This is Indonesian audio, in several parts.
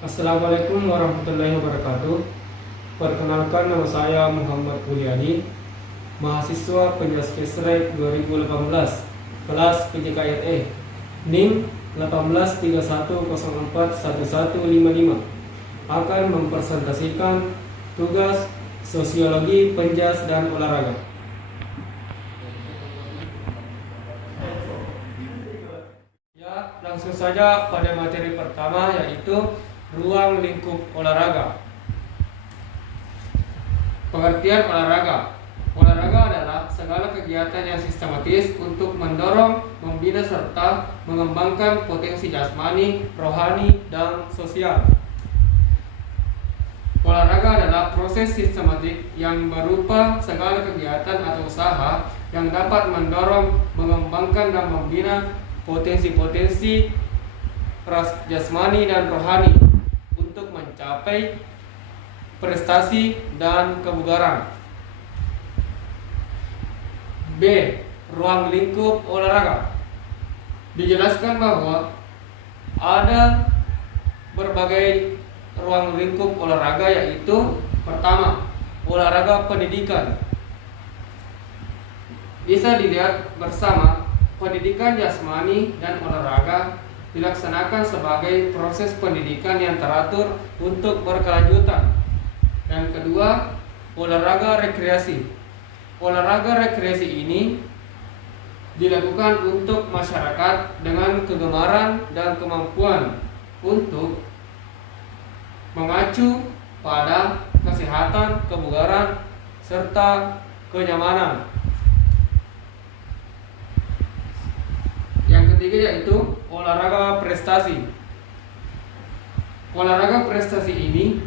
Assalamualaikum warahmatullahi wabarakatuh. Perkenalkan, nama saya Muhammad Pulyani, mahasiswa Penjas Kesrek 2018, kelas PJKRE, NIM 1831041155, akan mempresentasikan tugas Sosiologi Penjas dan Olahraga. Ya, langsung saja pada materi pertama, yaitu ruang lingkup olahraga. Pengertian olahraga. Olahraga adalah segala kegiatan yang sistematis untuk mendorong, membina serta mengembangkan potensi jasmani, rohani, dan sosial. Olahraga adalah proses sistematik yang berupa segala kegiatan atau usaha yang dapat mendorong, mengembangkan, dan membina potensi-potensi jasmani dan rohani untuk mencapai prestasi dan kebugaran. B. Ruang lingkup olahraga. Dijelaskan bahwa ada berbagai ruang lingkup olahraga, yaitu pertama, olahraga pendidikan. Bisa dilihat bersama, pendidikan jasmani dan olahraga dilaksanakan sebagai proses pendidikan yang teratur untuk berkelanjutan. Dan kedua, olahraga rekreasi. Olahraga rekreasi ini dilakukan untuk masyarakat dengan kegemaran dan kemampuan untuk mengacu pada kesehatan, kebugaran, serta kenyamanan. Yang ketiga yaitu olahraga prestasi. Olahraga prestasi ini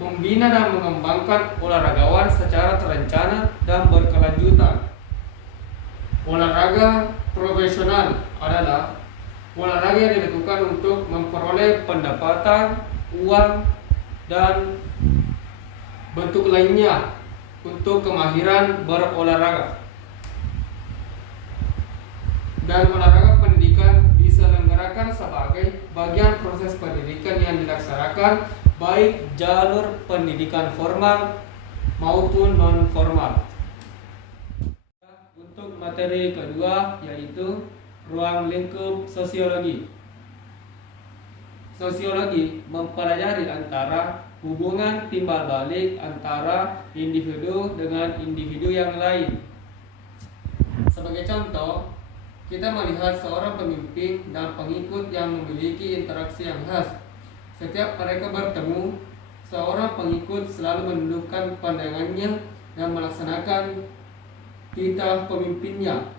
membina dan mengembangkan olahragawan secara terencana dan berkelanjutan. Olahraga profesional adalah olahraga yang dilakukan untuk memperoleh pendapatan, uang, dan bentuk lainnya untuk kemahiran berolahraga. Dan olahraga pendidikan diselenggarakan sebagai bagian proses pendidikan yang dilaksanakan baik jalur pendidikan formal maupun non-formal. Untuk materi kedua yaitu ruang lingkup sosiologi. Sosiologi mempelajari antara hubungan timbal balik antara individu dengan individu yang lain. Sebagai contoh, kita melihat seorang pemimpin dan pengikut yang memiliki interaksi yang khas. Setiap mereka bertemu, seorang pengikut selalu menundukkan pandangannya dan melaksanakan titah pemimpinnya.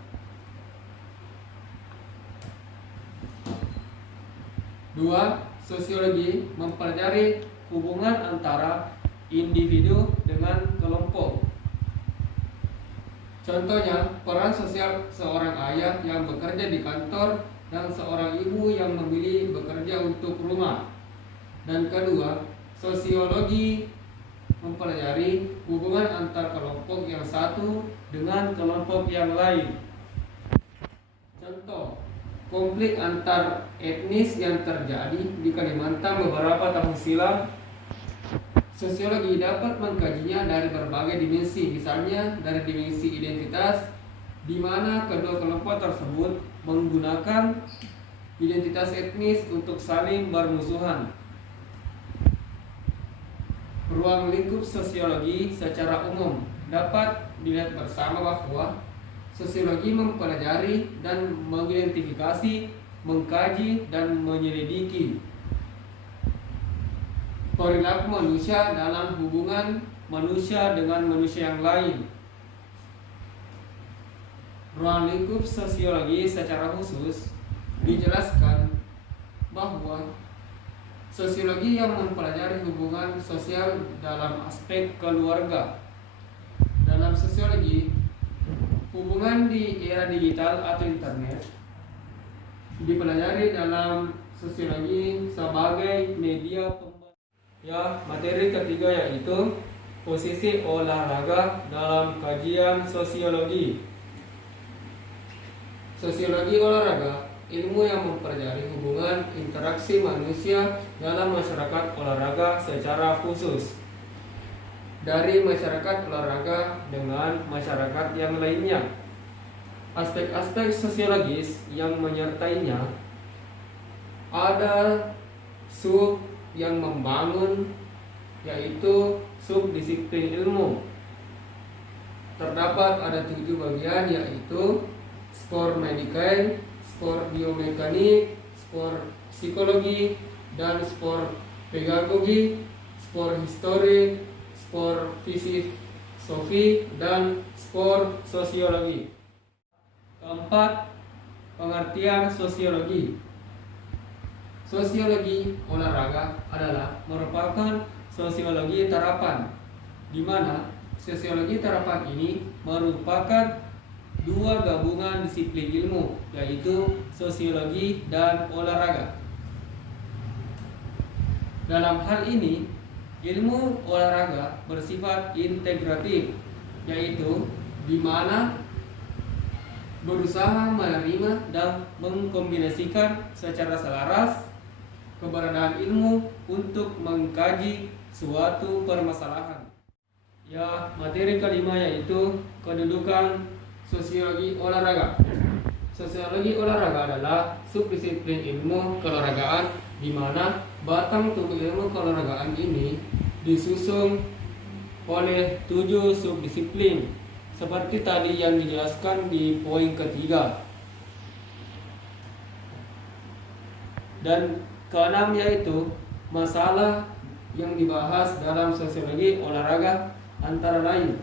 2. Sosiologi mempelajari hubungan antara individu dengan kelompok. Contohnya, peran sosial seorang ayah yang bekerja di kantor dan seorang ibu yang memilih bekerja untuk rumah. Dan kedua, sosiologi mempelajari hubungan antar kelompok yang satu dengan kelompok yang lain. Contoh, konflik antar etnis yang terjadi di Kalimantan beberapa tahun silam. Sosiologi dapat mengkajinya dari berbagai dimensi, misalnya dari dimensi identitas, di mana kedua kelompok tersebut menggunakan identitas etnis untuk saling bermusuhan. Ruang lingkup sosiologi secara umum dapat dilihat bersama bahwa sosiologi mempelajari dan mengidentifikasi, mengkaji, dan menyelidiki perilaku manusia dalam hubungan manusia dengan manusia yang lain. Ruang lingkup sosiologi secara khusus dijelaskan bahwa sosiologi yang mempelajari hubungan sosial dalam aspek keluarga. Dalam sosiologi, hubungan di era digital atau internet dipelajari dalam sosiologi sebagai media pembaca. Ya, materi ketiga yaitu posisi olahraga dalam kajian sosiologi. Sosiologi olahraga ilmu yang mempelajari hubungan interaksi manusia dalam masyarakat olahraga secara khusus dari masyarakat olahraga dengan masyarakat yang lainnya. Aspek-aspek sosiologis yang menyertainya ada sub yang membangun, yaitu subdisiplin ilmu. Terdapat ada 7 bagian, yaitu sport medikal, sport biomekanik, sport psikologi, dan sport pedagogi, sport histori, sport filosofi, dan sport sosiologi. Keempat, pengertian sosiologi. Sosiologi olahraga adalah merupakan sosiologi terapan, di mana sosiologi terapan ini merupakan 2 gabungan disiplin ilmu, yaitu sosiologi dan olahraga. Dalam hal ini, ilmu olahraga bersifat integratif, yaitu di mana berusaha menerima dan mengkombinasikan secara selaras keberadaan ilmu untuk mengkaji suatu permasalahan. Ya, materi kelima yaitu kedudukan sosiologi olahraga. Sosiologi olahraga adalah subdisiplin ilmu keolahragaan di mana batang tubuh ilmu keolahragaan ini disusun oleh 7 subdisiplin seperti tadi yang dijelaskan di poin ketiga. Dan keenam yaitu masalah yang dibahas dalam sosiologi olahraga antara lain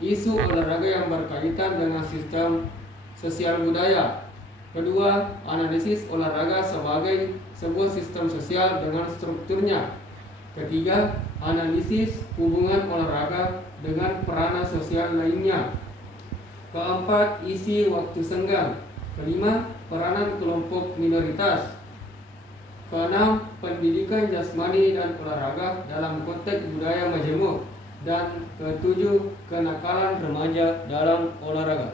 isu olahraga yang berkaitan dengan sistem sosial budaya. Kedua, analisis olahraga sebagai sebuah sistem sosial dengan strukturnya. Ketiga, analisis hubungan olahraga dengan peranan sosial lainnya. Keempat, isi waktu senggang. Kelima, peranan kelompok minoritas. Keenam, pendidikan jasmani dan olahraga dalam konteks budaya majemuk. Dan ketujuh, kenakalan remaja dalam olahraga.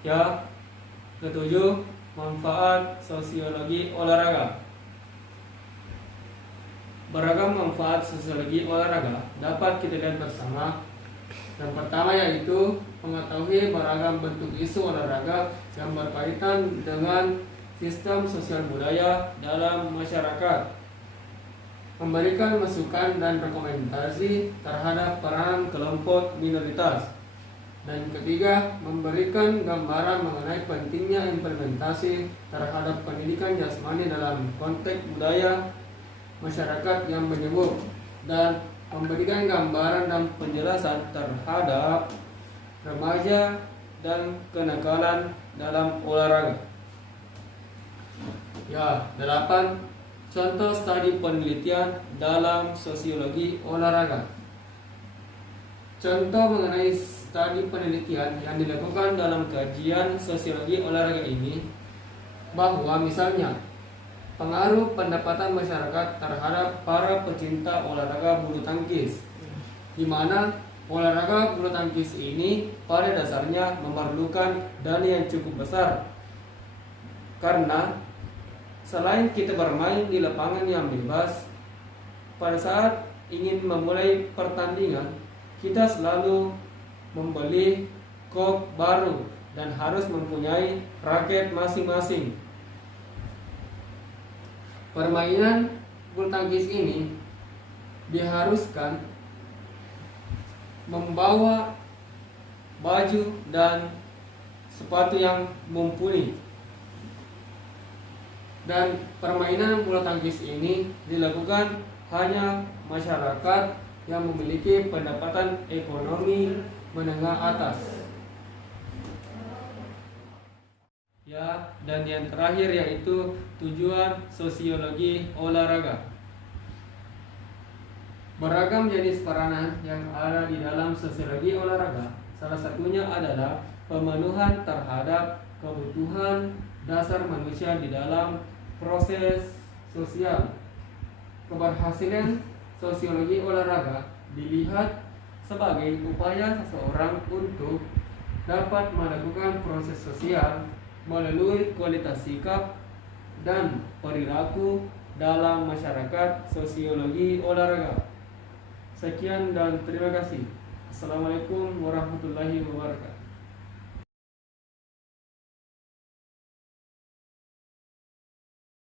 Ya, ketujuh, manfaat sosiologi olahraga. Beragam manfaat sosiologi olahraga dapat kita lihat bersama. Yang pertama yaitu mengetahui beragam bentuk isu olahraga yang berkaitan dengan sistem sosial budaya dalam masyarakat, memberikan masukan dan rekomendasi terhadap peran kelompok minoritas. Dan ketiga, memberikan gambaran mengenai pentingnya implementasi terhadap pendidikan jasmani dalam konteks budaya masyarakat yang menyebut, dan memberikan gambaran dan penjelasan terhadap remaja dan kenakalan dalam olahraga. Ya, 8. Contoh studi penelitian dalam sosiologi olahraga. Contoh mengenai studi penelitian yang dilakukan dalam kajian sosiologi olahraga ini, bahwa misalnya pengaruh pendapatan masyarakat terhadap para pecinta olahraga bulu tangkis, di mana olahraga bulu tangkis ini pada dasarnya memerlukan dana yang cukup besar, karena selain kita bermain di lapangan yang bebas, pada saat ingin memulai pertandingan, kita selalu membeli kop baru dan harus mempunyai raket masing-masing. Permainan bulu tangkis ini diharuskan membawa baju dan sepatu yang mumpuni. Dan permainan bulu tangkis ini dilakukan hanya masyarakat yang memiliki pendapatan ekonomi menengah atas. Ya, dan yang terakhir yaitu tujuan sosiologi olahraga. Beragam jenis peranan yang ada di dalam sosiologi olahraga, salah satunya adalah pemenuhan terhadap kebutuhan dasar manusia di dalam proses sosial. Keberhasilan sosiologi olahraga dilihat sebagai upaya seseorang untuk dapat melakukan proses sosial melalui kualitas sikap dan perilaku dalam masyarakat sosiologi olahraga. Sekian dan terima kasih. Assalamualaikum warahmatullahi wabarakatuh.